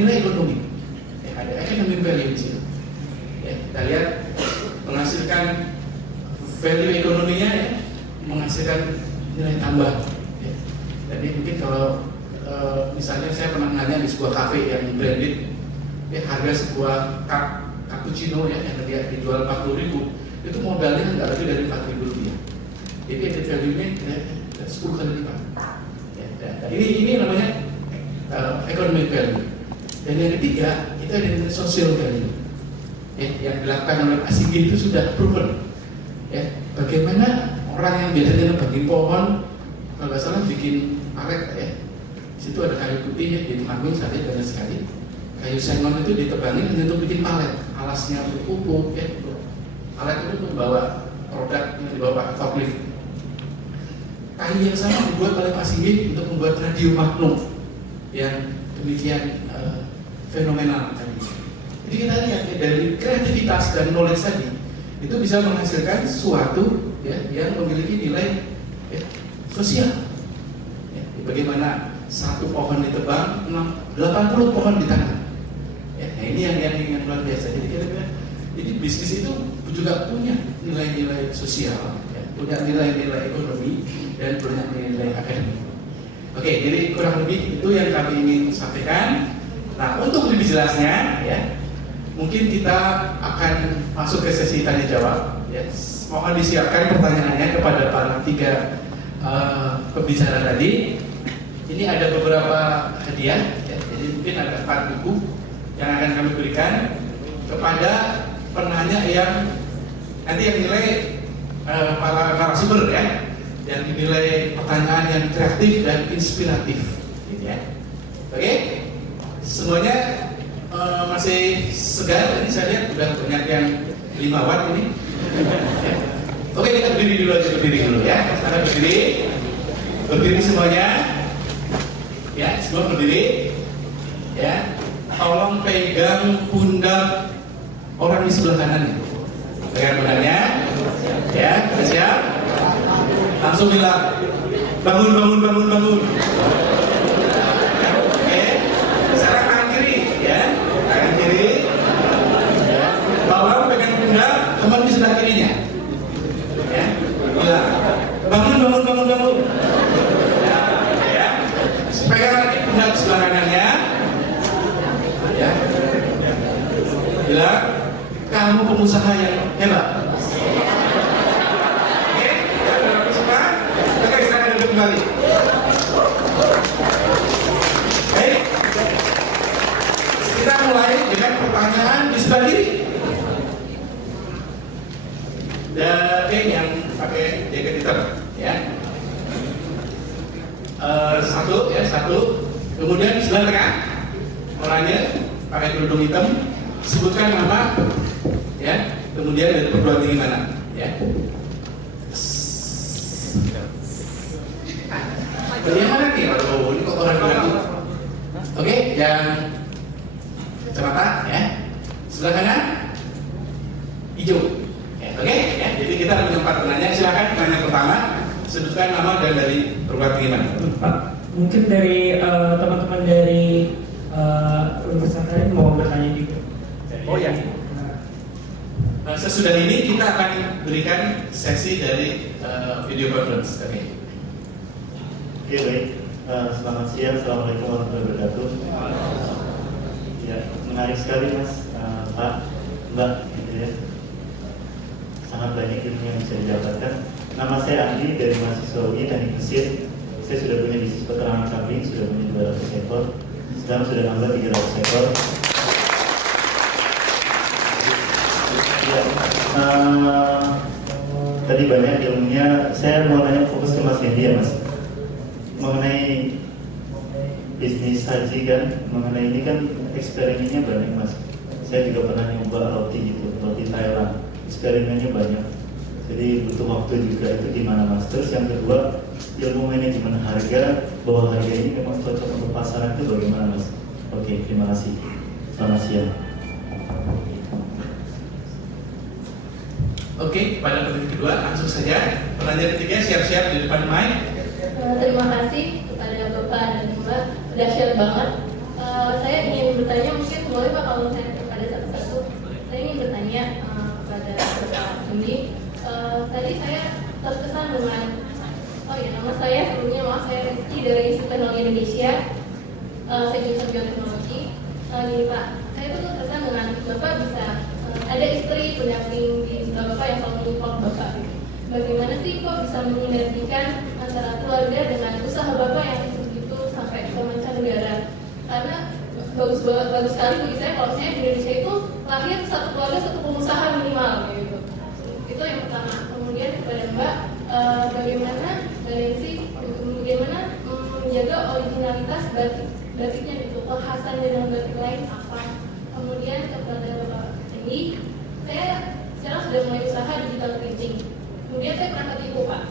nilai ekonomi. Ya, ada economic value di situ. Ya, kita lihat menghasilkan value ekonominya, ya, menghasilkan nilai tambah. Ya. Jadi mungkin kalau misalnya saya pernah nanya di sebuah kafe yang branded, ya, harga sebuah cappuccino, ya, yang dia dijual 40.000, itu modalnya nggak lebih dari 4.000 rupiah. Jadi added value-nya 10 kali lipat. Ya, ini namanya economic value. Dan yang ketiga, itu ada nilai social value. Ya, yang dilakukan oleh ASIG itu sudah proven. Ya, bagaimana orang yang biasanya nebangin pohon, kalau nggak salah bikin palet, ya, di situ ada kayu putih, ya, di Temanggung saatnya banyak sekali. Kayu sengon itu ditebangin hanya untuk bikin palet, alasnya untuk pupuk, ya, palet itu untuk membawa produk yang dibawa pakai forklift. Kayu yang sama dibuat oleh Pak Singgih untuk membuat radio Magnum yang demikian fenomenal tadi. Jadi kita lihat, ya, dari kreativitas dan knowledge tadi itu bisa menghasilkan suatu, ya, yang memiliki nilai, ya, sosial. Ya, bagaimana satu pohon ditebang, 80 pohon ditanam. Ya, nah ini yang luar biasa. Jadi bisnis itu juga punya nilai-nilai sosial, ya, punya nilai-nilai ekonomi, dan punya nilai akademik. Oke, jadi kurang lebih itu yang kami ingin sampaikan. Nah, untuk lebih jelasnya, ya, mungkin kita akan masuk ke sesi tanya jawab. Ya, mohon disiapkan pertanyaannya kepada para tiga pembicara tadi. Ini ada beberapa hadiah, ya, jadi mungkin ada 4 buku yang akan kami berikan kepada penanya yang nanti yang nilai para narasumber, ya, yang dinilai pertanyaan yang kreatif dan inspiratif, gitu, ya. Oke, semuanya masih segar. Ini saya lihat sudah banyak yang 5 watt ini. Ya. Oke, kita berdiri dulu aja, berdiri dulu, ya. Kita berdiri semuanya, ya, semua berdiri, ya. Tolong pegang pundak orang di sebelah kanan, pegang pundaknya, ya. Siap? Langsung bilang, bangun, bangun, bangun, bangun. Oke, sekarang tangan kiri, ya, tangan kiri. Ya. Tolong pegang pundak teman di sebelah kirinya. Ya, bilang, bangun, bangun, bangun, bangun. Ya, pegang lagi pundak sebelah kanannya. Ya, bilang, kamu pengusaha yang hebat. Kembali. Baik, kita mulai dengan pertanyaan di sebelah kiri. Dan yang pakai jaket hitam, ya. Satu. Kemudian di sebelah tengah orangnya pakai kerudung hitam. Sebutkan nama, ya. Kemudian dari perguruan tinggi mana, ya. Bagaimana nih? Waduh, ini kok orang baru. Oke, yang kacamata, ya, sebelah kanan hijau. Ya, oke, ya. Jadi kita punya 4 penanya. Silakan penanya pertama, sebutkan nama dan dari perguruan tinggi mana. Pak, mungkin dari teman-teman dari universitas lain mau bertanya juga. Oh ya. Sesudah ini kita akan berikan sesi dari video conference. Oke. Oke, baik. Selamat siang. Assalamualaikum warahmatullahi wabarakatuh. Ya, menarik sekali, Mas, Pak, Mbak, gitu, ya. Sangat banyak ilmu yang bisa didapatkan. Nama saya Andi dari mahasiswa UI Teknik Mesin. Saya sudah punya bisnis peternakan kambing, sudah punya 200 ekor. Sekarang sudah nambah 300 ekor. Ya, tadi banyak ilmunya. Saya mau nanya fokus ke Mas Hendy, ya, Mas. Mengenai bisnis haji kan, mengenai ini kan eksperimennya banyak, Mas. Saya juga pernah nyoba roti gitu, roti Thailand. Eksperimennya banyak, jadi butuh waktu juga. Itu gimana, Mas? Terus yang kedua, ilmu manajemen harga, bahwa harga ini memang cocok untuk pasaran itu bagaimana, Mas? Oke, terima kasih. Selamat siang. Oke, pada pertanyaan kedua langsung saja. Pertanyaan ketiga siap-siap di depan mic. Terima kasih kepada Bapak dan Mbak, dahsyat banget. Saya ingin bertanya, mungkin boleh Pak kalau saya kepada satu-satu. Saya ingin bertanya kepada Bapak Cindy. Tadi saya terkesan dengan, nama saya sebelumnya, maaf, saya Rizky dari Institut Teknologi Indonesia. Saya jurusan bioteknologi. Gini Pak, saya tuh terkesan dengan Bapak bisa ada istri pendamping di sebelah Bapak yang selalu menyupport Bapak gitu. Bagaimana sih kok bisa mensinergikan antara keluarga dengan usaha Bapak yang segitu sampai ke mancanegara? Karena bagus sekali bagi saya kalau misalnya di Indonesia itu lahir satu keluarga satu pengusaha minimal gitu. Itu yang pertama. Kemudian kepada Mbak, bagaimana menjaga originalitas batiknya itu, kekhasan dengan batik lain apa? Kemudian kepada Bapak Cindy, saya sekarang sudah mulai usaha digital printing. Kemudian saya pernah ketipu Pak.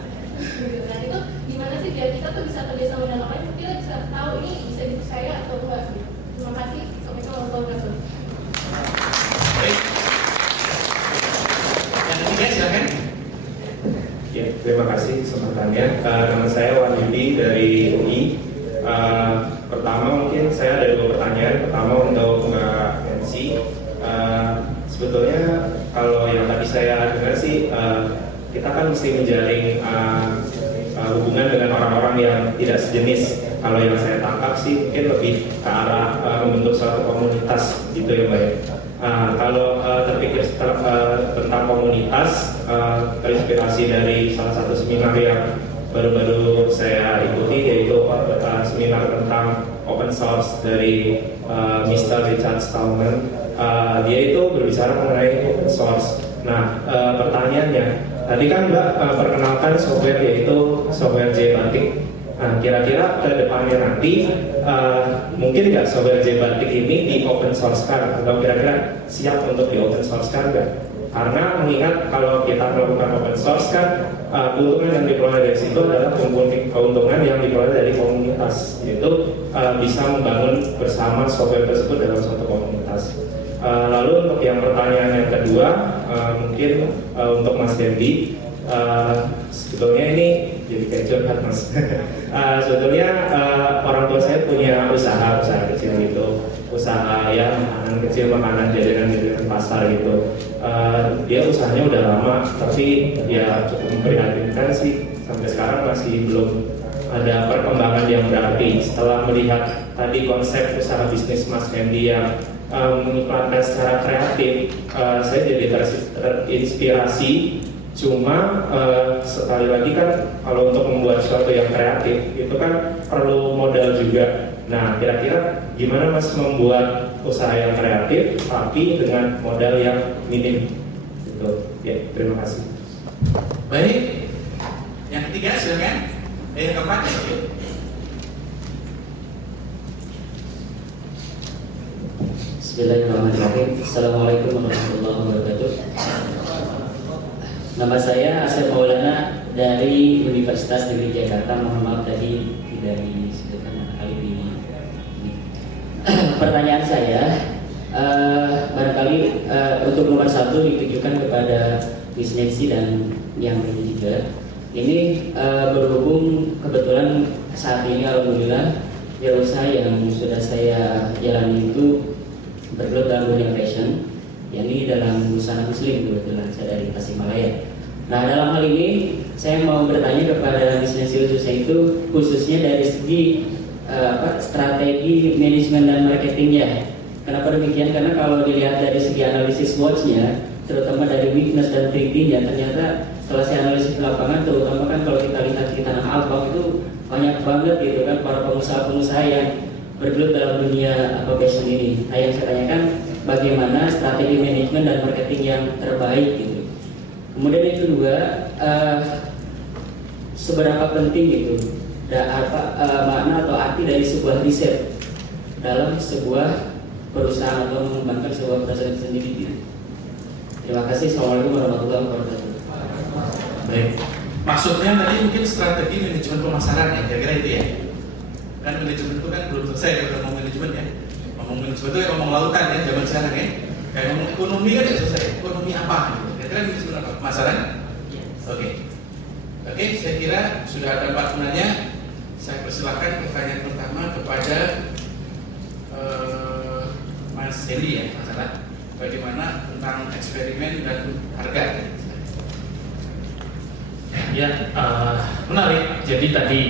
Nah itu gimana sih biar kita tuh bisa kerjasama dengan orang lain, kita bisa tahu ini bisa dipercaya atau enggak? Terima kasih. Assalamualaikum warahmatullahi wabarakatuh. Baik. Yang ketiga silakan. Ya, terima kasih kesempatannya. Nama saya Wahyudi dari UI. Pertama mungkin saya ada 2 pertanyaan. Pertama untuk Mbak Nancy. Sebetulnya kalau yang tadi saya dengar sih, kita kan mesti menjalin hubungan dengan orang-orang yang tidak sejenis. Kalau yang saya tangkap sih mungkin lebih ke arah membentuk suatu komunitas gitu ya Mbak. Kalau terpikir tentang komunitas, terinspirasi dari salah satu seminar yang baru-baru saya ikuti, yaitu seminar tentang open source dari Mr. Richard Stallman. Dia itu berbicara mengenai open source. Nah, pertanyaannya, tadi kan Mbak perkenalkan software yaitu software JBatik. Nah, kira-kira ke depannya nanti mungkin nggak software JBatik ini di open source kan, atau kira-kira siap untuk di open source kan nggak? Karena mengingat kalau kita melakukan open source kan, keuntungan yang diperoleh dari situ adalah keuntungan yang diperoleh dari komunitas, yaitu bisa membangun bersama software tersebut dalam suatu komunitas. Lalu untuk yang pertanyaan yang kedua, mungkin untuk Mas Dendi, sebetulnya ini jadi kayak curhat Mas. Sebetulnya orang tua saya punya usaha kecil gitu, usaha ya makanan kecil, makanan jajanan pasar gitu. Dia usahanya udah lama, tapi ya cukup memprihatinkan sih, sampai sekarang masih belum ada perkembangan yang berarti. Setelah melihat tadi konsep usaha bisnis Mas Hendy yang mengiklankan secara kreatif, saya jadi terinspirasi. Cuma sekali lagi kan kalau untuk membuat sesuatu yang kreatif itu kan perlu modal juga. Nah, kira-kira gimana Mas membuat usaha yang kreatif tapi dengan modal yang minim? Gitu. Ya, terima kasih. Baik. Yang ketiga silakan. Yang keempat ya. Bismillahirrahmanirrahim. Assalamualaikum warahmatullahi wabarakatuh. Nama saya Asep Maulana dari Universitas Negeri Jakarta. Mohon maaf tadi tidak disebutkan kali ini. Pertanyaan saya, barangkali untuk nomor 1 ditujukan kepada Miss Nancy dan yang ini juga. Ini berhubung kebetulan saat ini alhamdulillah usaha yang sudah saya jalani itu bergelut dalam dunia fashion, yakni dalam busana muslim. Kebetulan saya dari Tasikmalaya. Nah, dalam hal ini saya mau bertanya kepada Miss Nancy khususnya dari segi strategi manajemen dan marketingnya. Kenapa demikian? Karena kalau dilihat dari segi analisis watchnya, terutama dari weakness dan strength-nya, ternyata setelah saya analisis di lapangan, terutama kan kalau kita lihat di tanah abang itu banyak banget gitu kan para pengusaha-pengusaha yang bergelut dalam dunia fashion ini. Nah, yang saya tanyakan bagaimana strategi manajemen dan marketing yang terbaik gitu. Kemudian yang kedua, seberapa penting gitu makna atau arti dari sebuah riset dalam sebuah perusahaan atau mengembangkan sebuah perusahaan sendiri gitu. Terima kasih. Assalamualaikum warahmatullahi wabarakatuh. Baik. Maksudnya tadi mungkin strategi manajemen pemasaran ya, kira-kira itu ya. Kan manajemen itu kan belum selesai kalau ngomong manajemen ya. Ngomong manajemen itu kayak ngomong lautan ya, zaman sekarang ya. Kayak ngomong ekonomi kan tidak selesai. Ekonomi apa? Gitu. Kira-kira manajemen apa? Pemasaran? Oke. Oke, saya kira sudah ada 4 penanya. Saya persilakan pertanyaan pertama kepada Hendy ya masalah bagaimana tentang eksperimen dan harga. Ya, menarik. Jadi tadi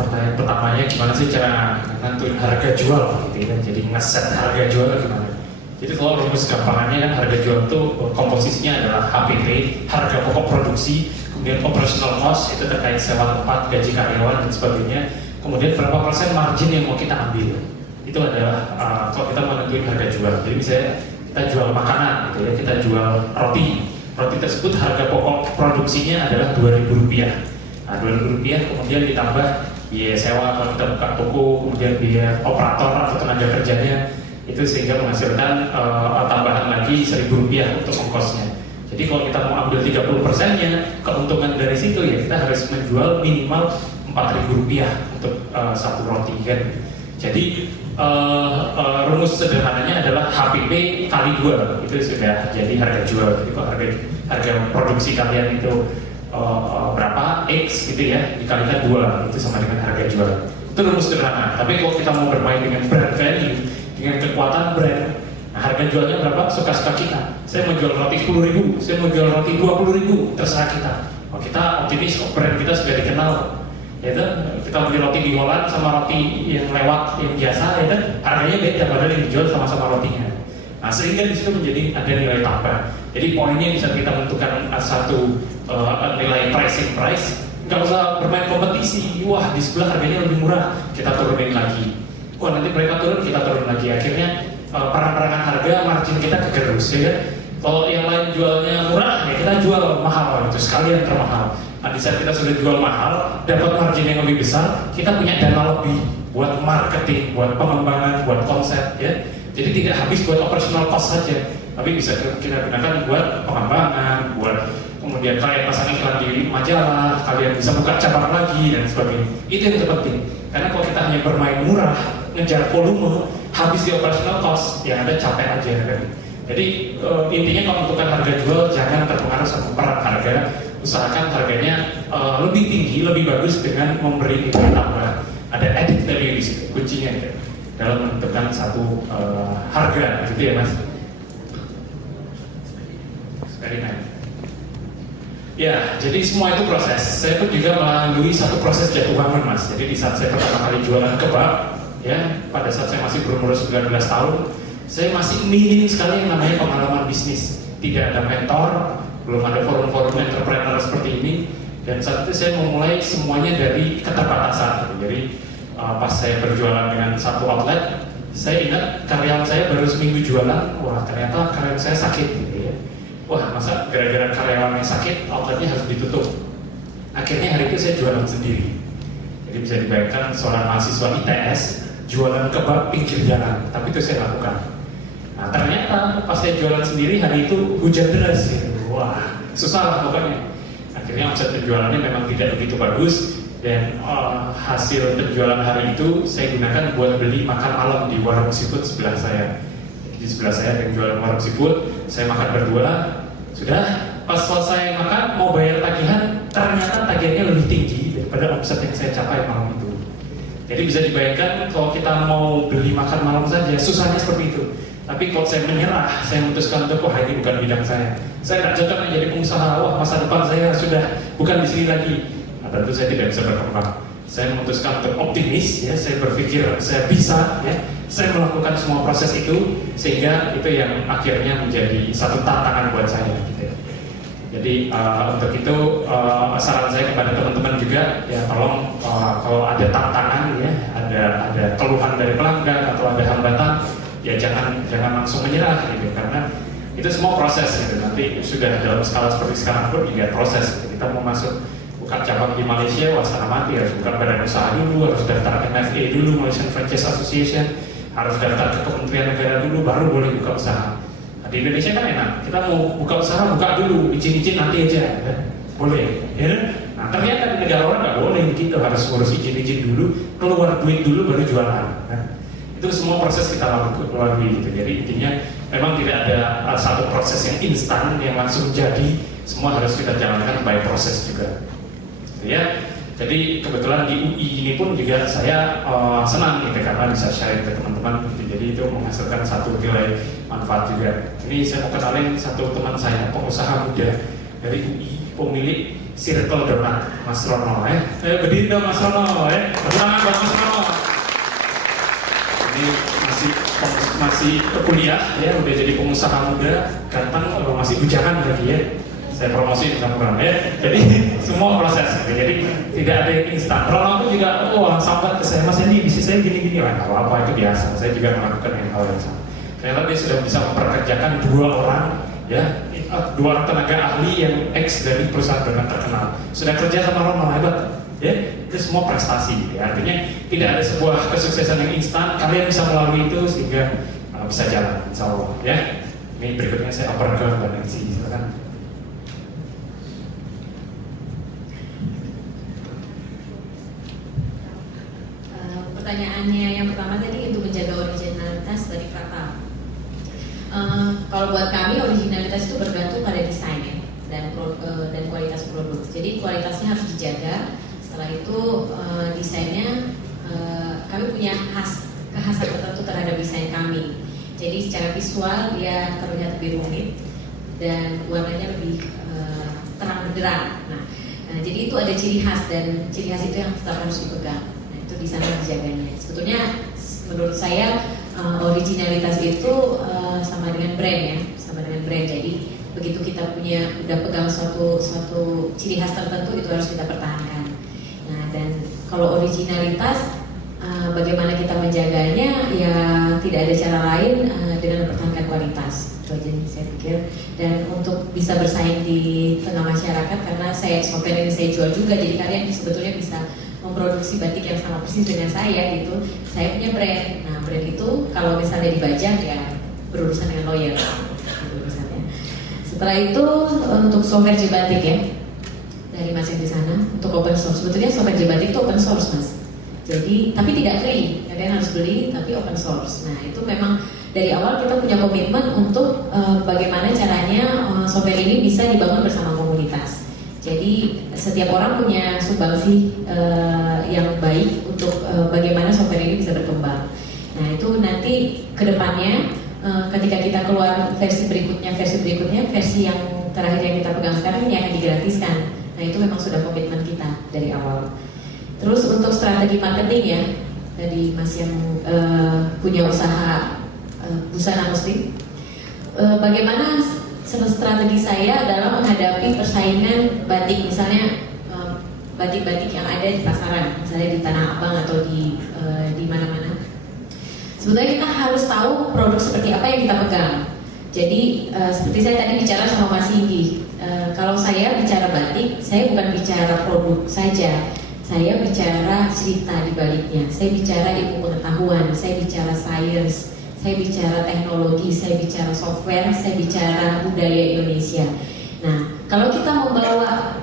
pertanyaan pertamanya gimana sih cara nentuin harga jual gitu ya. Jadi ngeset harga jual gimana? Jadi kalau rumus gampangannya kan harga jual itu komposisinya adalah HPP, harga pokok produksi, kemudian operational cost itu terkait sewa tempat, gaji karyawan dan sebagainya. Kemudian berapa persen margin yang mau kita ambil. Itu adalah kalau kita mau nentuin harga jual. Jadi misalnya kita jual makanan gitu ya, kita jual roti. Roti tersebut harga pokok produksinya adalah Rp2.000. Nah, Rp2.000 kemudian ditambah biaya sewa kalau kita buka toko, kemudian biaya operator atau tenaga kerjanya, itu sehingga menghasilkan tambahan lagi Rp1.000 untuk ongkosnya. Jadi kalau kita mau ambil 30%-nya, keuntungan dari situ ya kita harus menjual minimal Rp4.000 untuk satu roti kan. Jadi rumus sederhananya adalah HPP kali 2 itu sudah jadi harga jual. Jadi kalau harga produksi kalian itu berapa X gitu ya dikalikan 2 itu sama dengan harga jual. Itu rumus sederhana. Tapi kalau kita mau bermain dengan brand value, dengan kekuatan brand, nah harga jualnya berapa suka-suka kita. Saya mau jual roti 10.000, saya mau jual roti 20.000, terserah kita. Kalau kita optimis, brand kita sudah dikenal. Ya kan? Kita beli roti di Holland sama roti yang lewat yang biasa, ya kan? Harganya beda padahal yang dijual sama-sama rotinya. Nah sehingga di situ menjadi ada nilai tambah. Jadi poinnya bisa kita menentukan satu nilai pricing price. Nggak usah bermain kompetisi. Wah di sebelah harganya lebih murah, kita turunin lagi. Wah nanti mereka turun, kita turun lagi. Akhirnya perang-perangan harga, margin kita kegerus, ya kan? Kalau yang lain jualnya murah, ya kita jual mahal itu sekalian termahal. Nah, di saat kita sudah jual mahal, dapat margin yang lebih besar, kita punya dana lebih buat marketing, buat pengembangan, buat konsep, ya. Jadi tidak habis buat operational cost saja, tapi bisa kita gunakan buat pengembangan, buat kemudian kalian pasang iklan di majalah, kalian bisa buka cabang lagi dan sebagainya. Itu yang terpenting. Karena kalau kita hanya bermain murah, ngejar volume, habis di operational cost, yang ada capek aja, kan. Jadi intinya kalau menentukan harga jual jangan terpengaruh sama perang harga. Usahakan harganya lebih tinggi, lebih bagus dengan memberi nilai tambah. Ada added value di situ, kuncinya ya, dalam menentukan satu harga, gitu ya mas. Eksperimen. Ya, jadi semua itu proses. Saya pun juga melalui satu proses jatuh bangun mas. Jadi di saat saya pertama kali jualan kebab, ya pada saat saya masih berumur 19 tahun, saya masih minim sekali yang namanya pengalaman bisnis. Tidak ada mentor, belum ada forum-forum entrepreneur seperti ini, dan saat itu saya memulai semuanya dari keterbatasan. Jadi pas saya berjualan dengan satu outlet, saya ingat karyawan saya baru seminggu jualan, wah ternyata karyawan saya sakit gitu ya. Wah masa gara-gara karyawannya sakit outletnya harus ditutup. Akhirnya hari itu saya jualan sendiri. Jadi bisa dibayangkan seorang mahasiswa ITS jualan kebab pinggir jalan, tapi itu saya lakukan. Nah ternyata pas saya jualan sendiri hari itu hujan deras gitu. Wah susah lah pokoknya. Akhirnya omset penjualannya memang tidak begitu bagus, dan hasil penjualan hari itu saya gunakan buat beli makan malam di warung seafood sebelah saya. Jadi di sebelah saya ada yang jualan warung seafood, saya makan berdua. Sudah pas selesai makan mau bayar tagihan, ternyata tagihannya lebih tinggi daripada omset yang saya capai malam itu. Jadi bisa dibayangkan kalau kita mau beli makan malam saja susahnya seperti itu. Tapi kalau saya menyerah, saya memutuskan untuk wah ini bukan bidang saya. Saya tidak cocok menjadi pengusaha. Wah masa depan saya sudah bukan di sini lagi. Nah, tentu saya tidak bisa berkembang. Saya memutuskan untuk optimis, ya. Saya berpikir saya bisa, ya. Saya melakukan semua proses itu sehingga itu yang akhirnya menjadi satu tantangan buat saya. Gitu. Jadi untuk itu saran saya kepada teman-teman juga, ya tolong kalau ada tantangan, ya, ada keluhan dari pelanggan atau ada hambatan. Ya jangan langsung menyerah gitu, karena itu semua proses gitu. Nanti sudah dalam skala seperti sekarang pun juga proses gitu. Kita mau masuk buka cabang di Malaysia, wah setengah mati, harus buka badan usaha dulu, harus daftar MFA dulu, Malaysian Franchise Association, harus daftar ke Kementerian Negara dulu, baru boleh buka usaha. Nah, di Indonesia kan enak, kita mau buka usaha buka dulu, izin-izin nanti aja, ya. Boleh, ya. Nah ternyata di negara orang nggak boleh begitu, harus ngurus izin-izin dulu, keluar duit dulu baru jualan. Nah, itu semua proses kita lalui gitu. Jadi intinya memang tidak ada satu proses yang instan yang langsung jadi, semua harus kita jalankan by proses juga. Ya, Jadi kebetulan di UI ini pun juga saya senang gitu karena bisa share ke teman-teman gitu. Jadi itu menghasilkan satu nilai manfaat juga. Ini saya mau kenalin satu teman saya, pengusaha muda dari UI, pemilik Circle Donat, Mas Rono. Berdiri dong Mas Rono, tepuk tangan buat Mas Rono. Ini masih kuliah ya, udah jadi pengusaha muda, ganteng, masih bujangan lagi ya. Saya promosi di Tangerang ya. Jadi semua proses. Jadi tidak ada yang instan. Rono pun juga, sambat ke saya, Mas ini bisnis saya gini-gini lah. Nggak apa-apa, itu biasa. Saya juga melakukan hal yang sama. Ternyata dia sudah bisa mempekerjakan 2 orang, ya, 2 orang tenaga ahli yang ex dari perusahaan donat terkenal. Sudah kerja sama Rono, hebat. Ya, itu semua prestasi. Ya. Artinya tidak ada sebuah kesuksesan yang instan. Kalian bisa melalui itu sehingga bisa jalan, insya Allah. Ya. Ini berikutnya saya oper ke Mbak Nancy, silakan. Pertanyaannya yang pertama tadi untuk menjaga originalitas dari kata. Kalau buat kami originalitas itu bergantung pada desain ya, dan kualitas produk. Jadi kualitasnya harus dijaga. Setelah itu desainnya kami punya kekhasan tertentu terhadap desain kami. Jadi secara visual dia terlihat lebih rumit dan warnanya lebih terang benderang. Nah, jadi itu ada ciri khas dan ciri khas itu yang tetap harus dipegang. Di sana dijaganya. Sebetulnya menurut saya originalitas itu sama dengan brand ya, sama dengan brand. Jadi begitu kita udah pegang suatu ciri khas tertentu itu harus kita pertahankan. Nah, dan kalau originalitas bagaimana kita menjaganya ya tidak ada cara lain dengan mempertahankan kualitas. Itu aja saya pikir. Dan untuk bisa bersaing di tengah masyarakat karena software ini saya jual juga, jadi kalian sebetulnya bisa memproduksi batik yang sama persis dengan saya gitu. Saya punya brand. Nah, brand itu kalau misalnya dibajak ya berurusan dengan lawyer gitu urusannya. Setelah itu untuk software J-Batik ya dari Mas yang di sana untuk open source. Sebetulnya software J-Batik itu open source Mas. Jadi tapi tidak free, kalian harus beli tapi open source. Nah itu memang dari awal kita punya komitmen untuk bagaimana caranya software ini bisa dibangun bersama komunitas. Jadi setiap orang punya sumbangsi yang baik untuk bagaimana software ini bisa berkembang. Nah itu nanti kedepannya ketika kita keluar versi berikutnya, versi yang terakhir yang kita pegang sekarang ini akan digratiskan. Nah itu memang sudah komitmen kita dari awal. Terus untuk strategi marketing ya, dari Mas yang punya usaha busana muslim, bagaimana strategi saya dalam menghadapi persaingan batik, misalnya batik-batik yang ada di pasaran, misalnya di Tanah Abang atau di mana-mana. Sebetulnya kita harus tahu produk seperti apa yang kita pegang. Jadi seperti saya tadi bicara sama Mas Inggi, kalau saya bicara batik, saya bukan bicara produk saja, saya bicara cerita di baliknya, saya bicara ilmu pengetahuan, saya bicara sains, saya bicara teknologi, saya bicara software, saya bicara budaya Indonesia. Nah, kalau kita membawa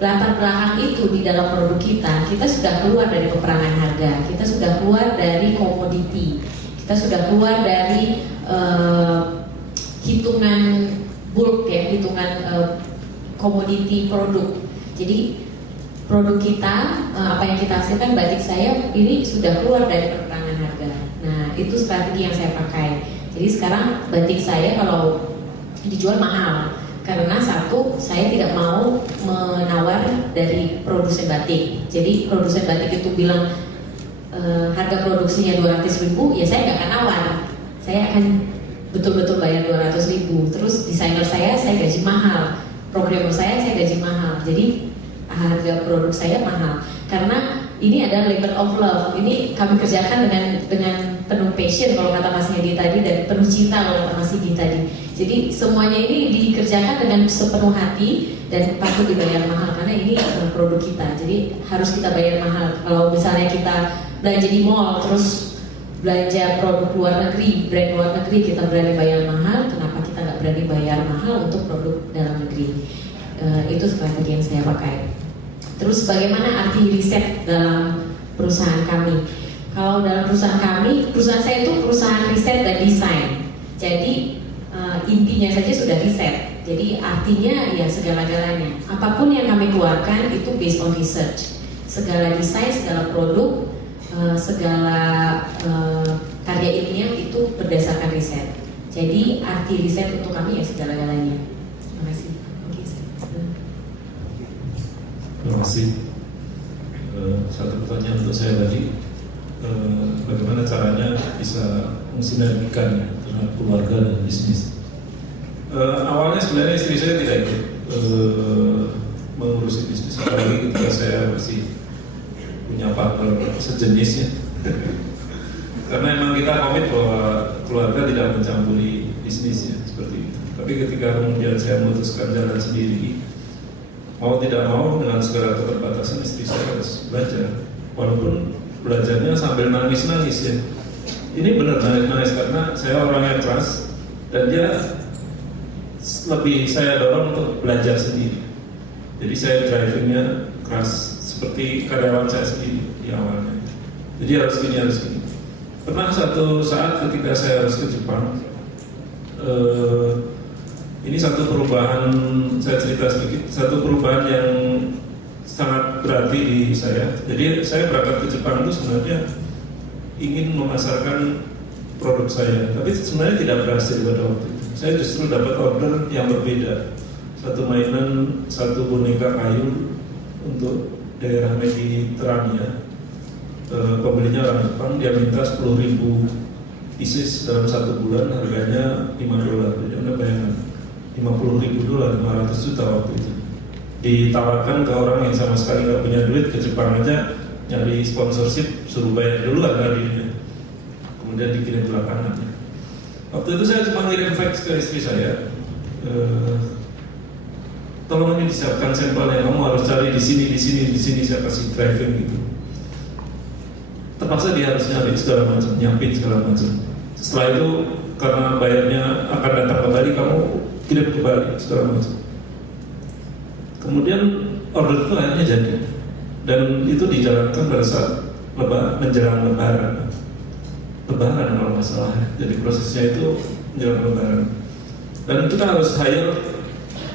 latar belakang itu di dalam produk kita sudah keluar dari peperangan harga, kita sudah keluar dari komoditi, kita sudah keluar dari hitungan bulk ya, hitungan komoditi produk. Jadi produk kita, apa yang kita hasilkan, batik saya ini sudah keluar dari peperangan harga. Nah, itu strategi yang saya pakai. Jadi sekarang batik saya kalau dijual mahal, karena satu, saya tidak mau menawar dari produsen batik. Jadi produsen batik itu bilang harga produksinya 200.000, ya saya nggak akan nawar. Saya akan betul-betul bayar 200.000. Terus desainer saya gaji mahal, programmer saya gaji mahal. Jadi harga produk saya mahal karena ini adalah labor of love. Ini kami kerjakan dengan penuh passion kalau kata Mas Hedi tadi, dan penuh cinta kalau kata Mas Hedi tadi. Jadi semuanya ini dikerjakan dengan sepenuh hati dan patut dibayar mahal karena ini produk kita. Jadi harus kita bayar mahal. Kalau misalnya kita belanja di mall terus belanja produk luar negeri, brand luar negeri, kita berani bayar mahal, kenapa kita nggak berani bayar mahal untuk produk dalam negeri? Itu strategi yang saya pakai. Terus bagaimana arti riset dalam perusahaan kami? Kalau dalam perusahaan kami, perusahaan saya itu perusahaan riset dan desain. Jadi intinya saja sudah riset. Jadi artinya ya segala-galanya. Apapun yang kami keluarkan itu based on research. Segala desain, segala produk, segala karya ilmiah itu berdasarkan riset. Jadi arti riset untuk kami ya segala-galanya. Terima kasih. Terima kasih. Satu pertanyaan untuk saya tadi, bagaimana caranya bisa mensinergikan antara keluarga dan bisnis? Awalnya sebenarnya istri saya tidak ikut mengurusi bisnis, apalagi ketika saya masih punya partner sejenisnya. Karena memang kita komit bahwa keluarga tidak mencampuri bisnisnya seperti itu. Tapi ketika kemudian saya memutuskan jalan sendiri, mau tidak mau dengan segala keterbatasan istri saya harus belajar. Walaupun belajarnya sambil nangis-nangis ya. Ini benar nangis-nangis karena saya orang yang keras dan dia lebih saya dorong untuk belajar sendiri. Jadi saya drivingnya keras seperti karyawan saya sendiri di awalnya. Jadi harus gini, harus gini. Pernah satu saat ketika saya harus ke Jepang, ini satu perubahan, saya cerita sedikit, satu perubahan yang sangat berarti di saya. Jadi saya berangkat ke Jepang itu sebenarnya ingin memasarkan produk saya, tapi sebenarnya tidak berhasil pada waktu itu. Saya justru dapat order yang berbeda, satu mainan, satu boneka kayu untuk daerah Mediterania. Pembelinya orang Jepang, dia minta 10.000 pieces dalam 1 bulan, harganya $5. Jadi Anda bayangkan, $50.000, 500 juta waktu itu. Ditawarkan ke orang yang sama sekali nggak punya duit, ke Jepang aja nyari sponsorship, suruh bayar dulu harganya, kemudian dikirim belakangan. Waktu itu saya cuma ngirim fax ke istri saya, tolong ini disiapkan sampelnya, kamu harus cari di sini, saya kasih driving gitu. Terpaksa dia harus nyari segala macam, nyiapin segala macam. Setelah itu karena bayarnya akan datang kembali, kamu kirim kembali segala macam. Kemudian order itu akhirnya jadi, dan itu dijalankan pada saat menjelang Lebaran kalau nggak salah. Jadi prosesnya itu menjelang Lebaran, dan kita harus hire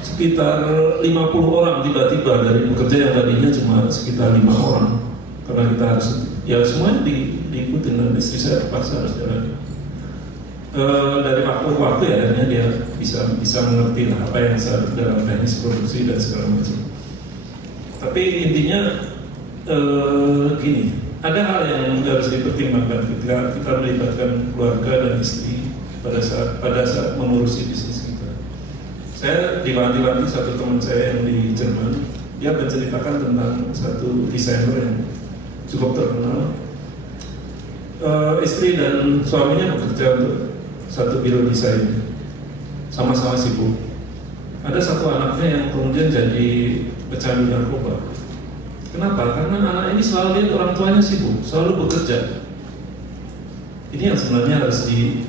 sekitar 50 orang tiba-tiba dari pekerja yang tadinya cuma sekitar 5 orang, karena kita harus ya semuanya diikutin, dan istri saya terpaksa harus jalan. Dari waktu ke waktu ya akhirnya dia bisa mengerti lah apa yang dalam teknis produksi dan segala macam. Tapi intinya gini, ada hal yang harus dipertimbangkan ketika kita melibatkan keluarga dan istri pada saat mengurusi bisnis kita. Saya diwanti-wanti satu teman saya yang di Jerman, dia menceritakan tentang satu desainer yang cukup terkenal. Istri dan suaminya bekerja untuk satu biro desain, sama-sama sibuk. Ada satu anaknya yang kemudian jadi pecandu narkoba. Kenapa? Karena anak ini selalu lihat orang tuanya sibuk, selalu bekerja. Ini yang sebenarnya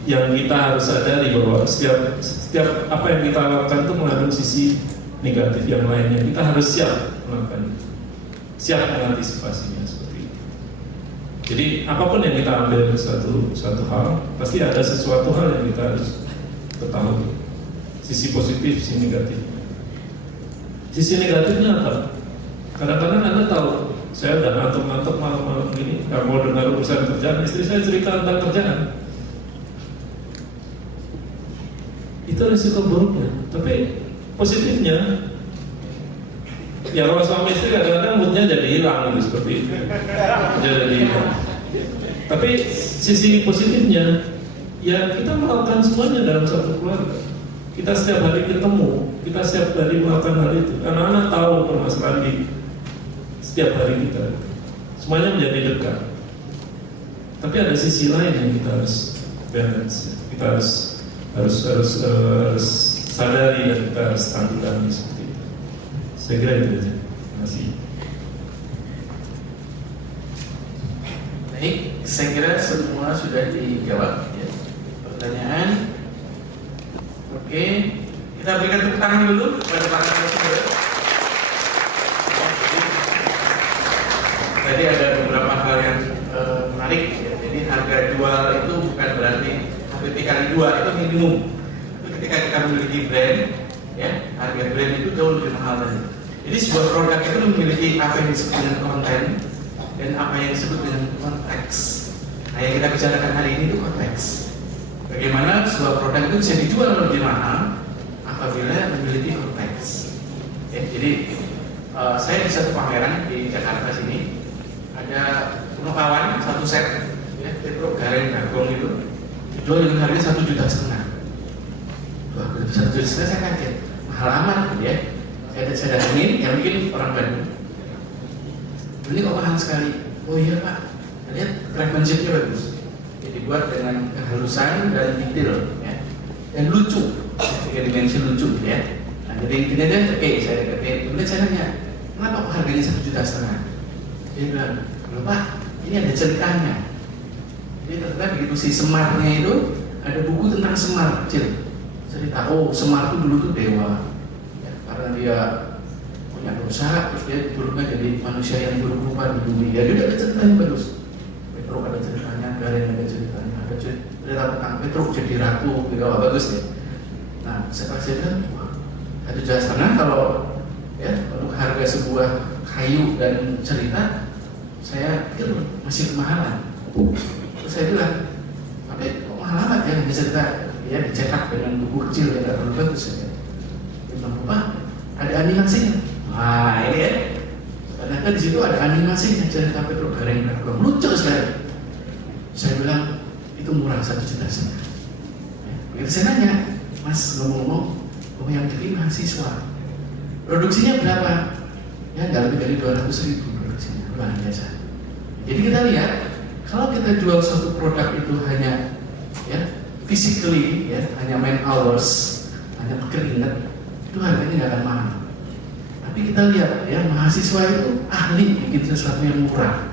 yang kita harus sadari, bahwa setiap apa yang kita lakukan itu mengandung sisi negatif yang lainnya. Kita harus siap melakukan, siap mengantisipasinya. Jadi apapun yang kita ambil satu hal, pasti ada sesuatu hal yang kita harus ketahui. Sisi positif, sisi negatif. Sisi negatifnya apa? Kadang-kadang Anda tahu, saya udah ngantuk-ngantuk malam-malam gini, nggak mau dengar urusan kerjaan, istri saya cerita tentang kerjaan. Itu risiko buruknya. Tapi positifnya, ya kalau suami istri kadang-kadang moodnya jadi hilang gitu, seperti itu. Jadi hilang. Tapi sisi positifnya, ya kita melakukan semuanya dalam satu keluarga. Kita setiap hari ketemu, kita setiap hari melakukan hal itu. Anak-anak tahu permasalahan di setiap hari kita. Semuanya menjadi dekat. Tapi ada sisi lain yang kita harus balance. Kita harus sadari dan kita harus tanggulangi seperti itu. Saya kira itu aja. Terima kasih. Baik, saya kira semua sudah dijawab ya. Pertanyaan. Oke, kita berikan tepuk tangan dulu kepada para narasumber. Tadi ada beberapa hal yang menarik ya. Jadi harga jual itu bukan berarti HPP kali 2 itu minimum. Itu ketika kita memiliki brand ya, harga brand itu jauh lebih mahal tadi. Jadi sebuah produk itu memiliki apa yang disebut dengan konten dan apa yang disebut dengan konteks. Nah, yang kita bicarakan hari ini itu konteks. Bagaimana sebuah produk itu bisa dijual lebih mahal apabila memiliki konteks. Ya, jadi saya di satu pameran di Jakarta sini ada kawan satu set, ya, Petro Gareng Bagong itu dijual dengan harga 1,5 juta. Wah, 1,5 juta saya kaget, mahal amat gitu ya. Saya datangin, yang bikin orang Bandung. Ini kok mahal sekali? Oh iya Pak, lihat craftsmanship-nya bagus. Jadi dibuat dengan kehalusan dan detail, ya, dan lucu, 3 dimensi lucu, ya. Nah, jadi intinya dia, oke, saya deketin. Kemudian saya nanya, kenapa kok harganya 1,5 juta? Dia bilang, loh Pak, ini ada ceritanya. Jadi ternyata begitu si Semarnya itu ada buku tentang Semar kecil. Cerita, oh Semar itu dulu tuh dewa. Karena dia punya dosa, terus dia berubah jadi manusia yang buruk rupa di bumi. Ya, dia ada ceritanya bagus. Petruk ada ceritanya, Gareng ada ceritanya, ada cerita tentang Petruk jadi ratu, gitu, bagus ya. Nah, setelah saya bilang, wah, 1,5 juta kalau ya untuk harga sebuah kayu dan cerita, saya pikir masih kemahalan. Terus saya bilang, tapi kok mahal amat ya cerita? Ya dicetak dengan buku kecil yang nggak terlalu bagus ya. Dia bilang, Pak, ada animasinya. Nah ini ya, ternyata di situ ada animasinya cerita Petro Gareng Bagong, lucu sekali. Saya bilang itu murah 1,5 juta. Ya, begitu saya nanya, Mas ngomong-ngomong, yang bikin mahasiswa, produksinya berapa? Ya nggak lebih dari 200.000 produksinya, luar biasa. Jadi kita lihat, kalau kita jual suatu produk itu hanya ya physically, ya hanya man hours, hanya keringat, itu harganya nggak akan mahal. Tapi kita lihat ya mahasiswa itu ahli bikin sesuatu yang murah,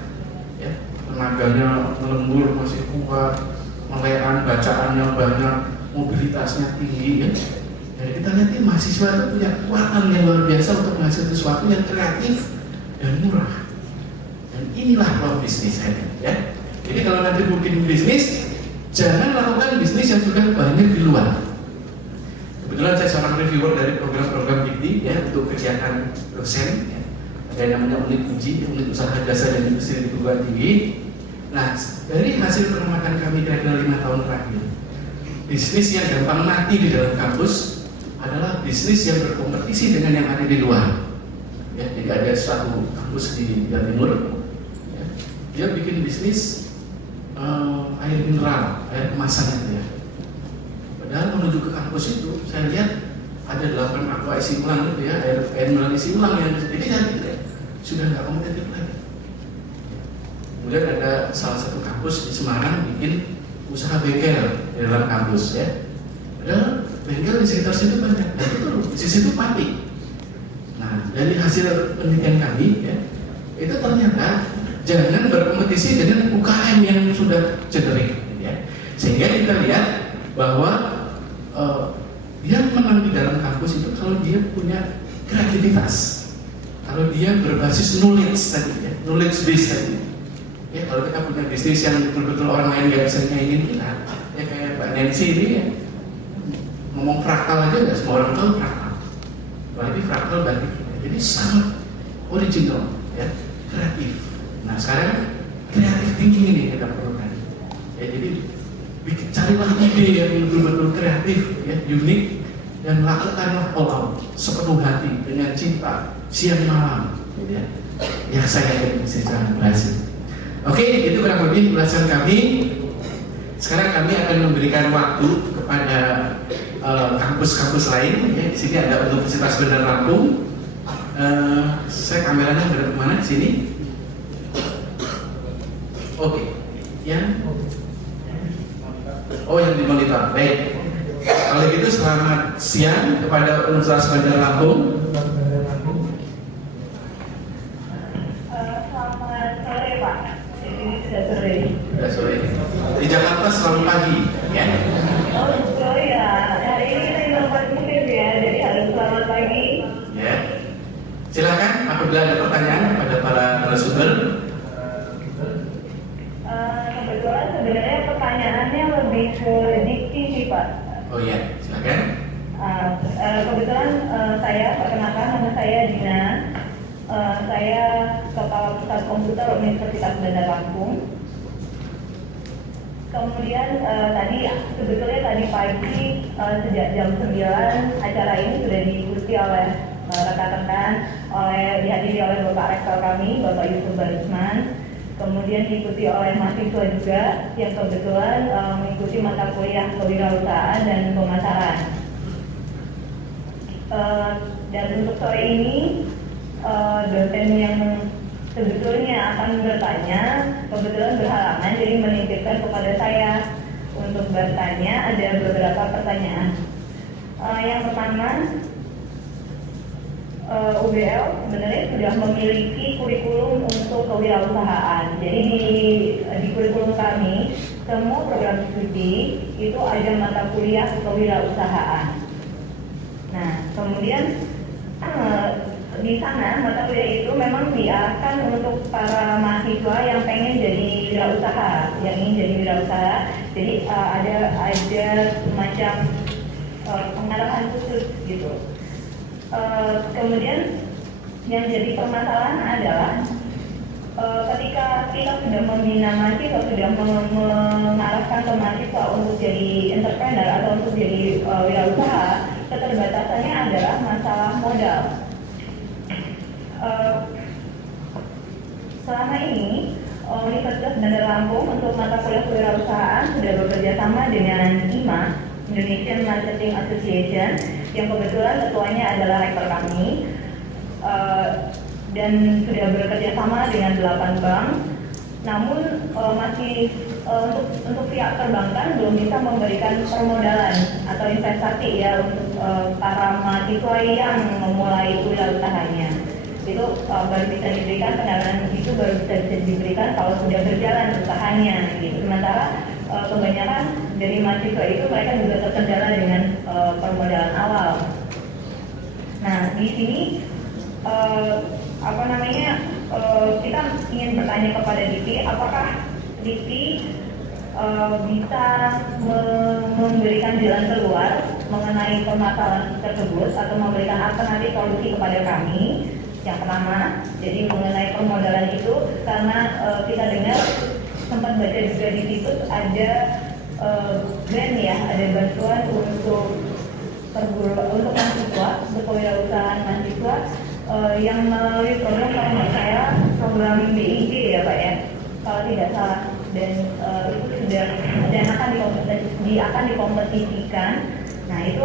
ya tenaganya melembur masih kuat, melekan bacaannya banyak, mobilitasnya tinggi ya. Jadi kita lihat ini mahasiswa itu punya kekuatan yang luar biasa untuk menghasilkan sesuatu yang kreatif dan murah. Dan inilah peluang bisnis saya, ya. Jadi kalau nanti bikin bisnis, jangan lakukan bisnis yang sudah banyak di luar. Kebetulan saya seorang reviewer dari program-program BIKTI ya untuk kegiatan dosen ya. Ada yang namanya unit uji, unit usaha jasa dan industri di perguruan tinggi. Nah, dari hasil pengamatan kami kira-kira 5 tahun terakhir, bisnis yang gampang mati di dalam kampus adalah bisnis yang berkompetisi dengan yang ada di luar. Ya, jadi ada suatu kampus di Jawa Timur, ya, dia bikin bisnis air mineral, air kemasan itu ya. Padahal menuju ke kampus itu, saya lihat ada 8 aqua isi ulang itu ya, air mineral isi ulang yang jadi ya, sudah nggak kompetitif lagi. Kemudian ada salah satu kampus di Semarang bikin usaha bengkel di dalam kampus ya. Padahal bengkel di sekitar situ banyak, dan itu di situ mati. Nah, dari hasil penelitian kami ya, itu ternyata jangan berkompetisi dengan UKM yang sudah generik ya. Sehingga kita lihat bahwa dia menang di dalam kampus itu kalau dia punya kreativitas, kalau dia berbasis knowledge tadi ya, knowledge base tadi ya. Kalau kita punya bisnis yang betul-betul orang lain nggak bisa nyaingin kita ya, kayak Mbak Nancy ini ya, ngomong fraktal aja nggak semua orang tahu fraktal, apalagi fraktal batik ya. Jadi sangat original ya, kreatif. Nah sekarang kreatif thinking ini kita perlukan ya. Jadi carilah ide yang betul-betul kreatif, ya, unik, dan lakukanlah all out sepenuh hati dengan cinta siang malam, ya. Ya saya yakin bisa berhasil. Oke, itu kurang lebih ulasan kami. Sekarang kami akan memberikan waktu kepada kampus-kampus lain. Ya, di sini ada Universitas Bandar Lampung. Saya kameranya berada kemana? Di sini. Oke, ya. Oh, yang dimonitor. Baik. Kalau gitu selamat siang kepada Universitas Bandar Lampung. Selamat sore Pak. Ini sudah sore. Sudah sore. Di Jakarta selamat pagi, ya. Oh ya, hari ini kita informasi mungkin ya, jadi harus selamat pagi. Ya. Silakan apabila ada pertanyaan kepada para narasumber. Kebetulan sebenarnya pertanyaannya lebih ke diksi sih Pak. Oh ya, silakan. Kebetulan saya perkenalkan, nama saya Dina. Saya Kepala Pusat Komputer Universitas Bandar Lampung. Kemudian sebetulnya tadi pagi sejak jam 9 acara ini sudah diikuti oleh rekan-rekan, dihadiri oleh Bapak Rektor kami, Bapak Yusuf Barisman. Kemudian diikuti oleh mahasiswa juga yang kebetulan mengikuti mata kuliah kewirausahaan dan pemasaran. Dan untuk sore ini dosen yang sebetulnya akan bertanya kebetulan berhalangan, jadi menitipkan kepada saya untuk bertanya. Ada beberapa pertanyaan. Yang pertama, UBL sebenarnya sudah memiliki kurikulum untuk kewirausahaan. Jadi di kurikulum kami semua program studi itu ada mata kuliah kewirausahaan. Nah, kemudian di sana mata kuliah itu memang diarahkan untuk para mahasiswa yang pengen jadi wirausaha, yang ingin jadi wirausaha. Jadi ada semacam pengarahan khusus gitu. Kemudian yang jadi permasalahan adalah ketika kita sudah membina mahasiswa, sudah mengarahkan ke mahasiswa untuk jadi entrepreneur atau untuk jadi wirausaha, keterbatasannya adalah masalah modal. Selama ini Universitas Bandar Lampung untuk mata kuliah kewirausahaan sudah bekerja sama dengan IMA, Indonesian Marketing Association, yang kebetulan ketuanya adalah rektor kami, dan sudah bekerja sama dengan 8 bank. Namun masih untuk pihak perbankan belum bisa memberikan permodalan atau investasi ya untuk para mahasiswa yang memulai wirausaha-nya. Itu baru bisa diberikan, pendanaan itu baru bisa diberikan kalau sudah berjalan usahanya gitu. Sementara kebanyakan dari mahasiswa itu mereka juga terkendala dengan permodalan awal. Nah, di sini kita ingin bertanya kepada Diti, apakah Diti bisa memberikan jalan keluar mengenai permasalahan tersebut atau memberikan alternatif solusi kepada kami. Yang pertama, jadi mengenai permodalan itu, karena kita dengar sempat baca juga di situs ada grant ya, ada bantuan untuk mahasiswa, untuk kewirausahaan mahasiswa yang melalui program, kalau nggak saya program BIG ya Pak ya, kalau tidak salah, dan itu sudah dan akan dikompetisikan. Nah itu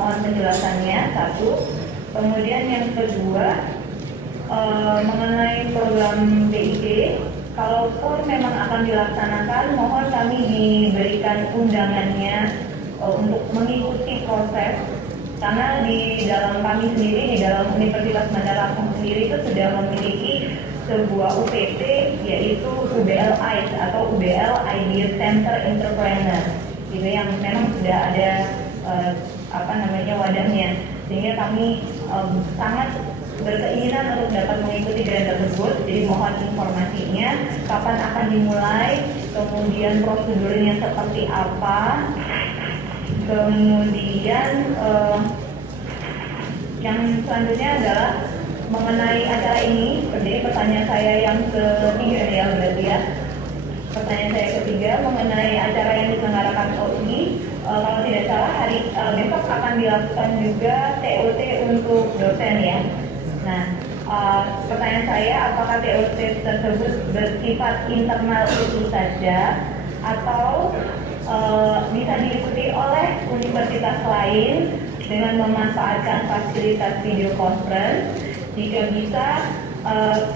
mohon penjelasannya satu. Kemudian yang kedua mengenai program BIG, kalaupun memang akan dilaksanakan, mohon kami diberikan undangannya untuk mengikuti proses, karena di dalam kami sendiri, di dalam Universitas Bandar Lampung sendiri itu sudah memiliki sebuah UPT, yaitu UBL ICE atau UBL Idea Center Entrepreneur, itu yang memang sudah ada wadahnya, sehingga kami sangat berkeinginan untuk dapat mengikuti grant tersebut. Jadi mohon informasinya, kapan akan dimulai, kemudian prosedurnya seperti apa, kemudian yang selanjutnya adalah mengenai acara ini. Jadi pertanyaan saya yang ketiga ya berarti ya. Pertanyaan saya ketiga mengenai acara yang diselenggarakan OI. Kalau tidak salah besok akan dilakukan juga TOT untuk dosen ya. Nah, pertanyaan saya, apakah TOT tersebut bersifat internal itu saja atau bisa diikuti oleh universitas lain dengan memanfaatkan fasilitas video conference? Jika bisa,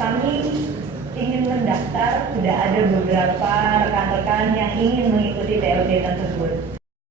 kami ingin mendaftar, sudah ada beberapa rekan-rekan yang ingin mengikuti TOT tersebut.